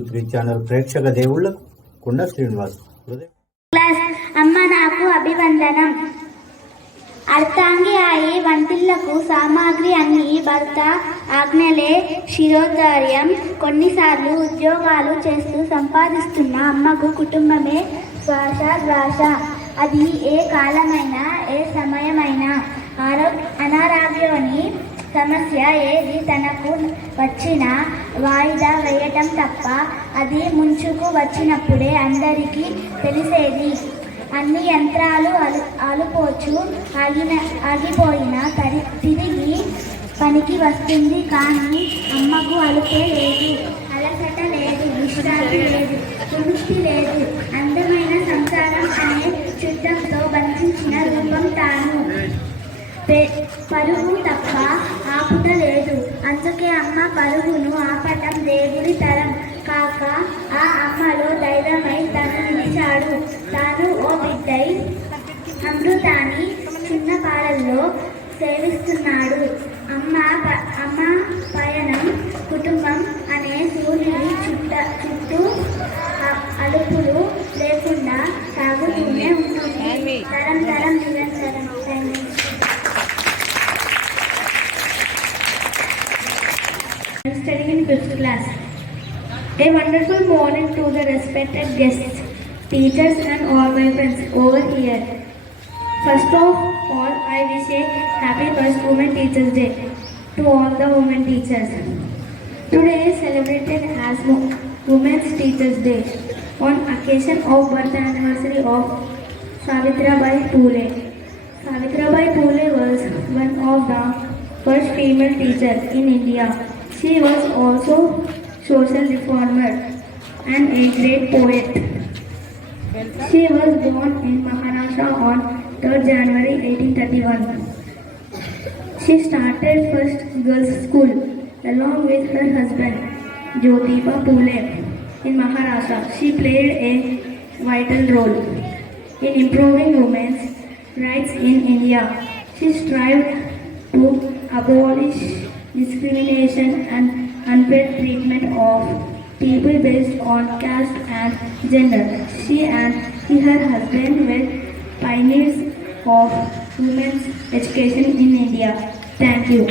2 3 channel ప్రేక్షక దేవుళ్లకు కొండ శ్రీనివాస్ క్లాస్ అమ్మ నాకు అభివందనం. అర్థాంగి అయి వంటిళ్లకు సామాగ్రి అన్ని భర్త ఆజ్ఞలే శిరోధార్యం. కొన్నిసార్లు ఉద్యోగాలు చేస్తూ సంపాదిస్తున్న అమ్మకు కుటుంబమే శ్వాస. అది ఏ కాలమైనా ఏ సమయమైనా అనారోగ్యమని సమస్య ఏది తనకు వచ్చినా వాయిదా వేయటం తప్ప అది ముంచుకు వచ్చినప్పుడే అందరికీ తెలిసేది. అన్ని యంత్రాలు అలుపోచు ఆగిపోయినా తిరిగి పనికి వస్తుంది. కానీ అమ్మకు అలుపే లేదు, అలసట లేదు, విశ్రాంతి లేదు, పుష్టి లేదు. అందమైన సంసారం అనే చుట్టంతో బంధించిన రూపం తాను. పరుగు తప్ప ఆపుట లేదు. అందుకే అమ్మ పరుగును ఆపటం దేవుడి తరం కాక ఆ అమ్మలో ధైర్యమై తను నిలిచాడు. తాను ఓ బిడ్డై అమృతాన్ని చిన్న పాలల్లో సేవిస్తున్నాడు. అమ్మ పయనం కుటుంబం అనే సూర్యుడి చుట్టూ అలుపులు లేకుండా సాగుతూనే ఉంటుంది. తరం నిరంతరం. I'm studying in 5th class. A wonderful morning to the respected guests, teachers and all my friends over here. First of all, I wish a happy first Women Teachers Day to all the women teachers. Today is celebrated as Women's Teachers Day on occasion of birth anniversary of Savitribai Phule. Savitribai Phule was one of the first female teachers in India. She was also social reformer and a great poet. She was born in Maharashtra on 3rd January 1831. She started first girls' school along with her husband Jyotiba Phule in Maharashtra. She played a vital role in improving women's rights in India. She strived to abolish discrimination and unfair treatment of people based on caste and gender. She and her husband were pioneers of women's education in India. Thank you.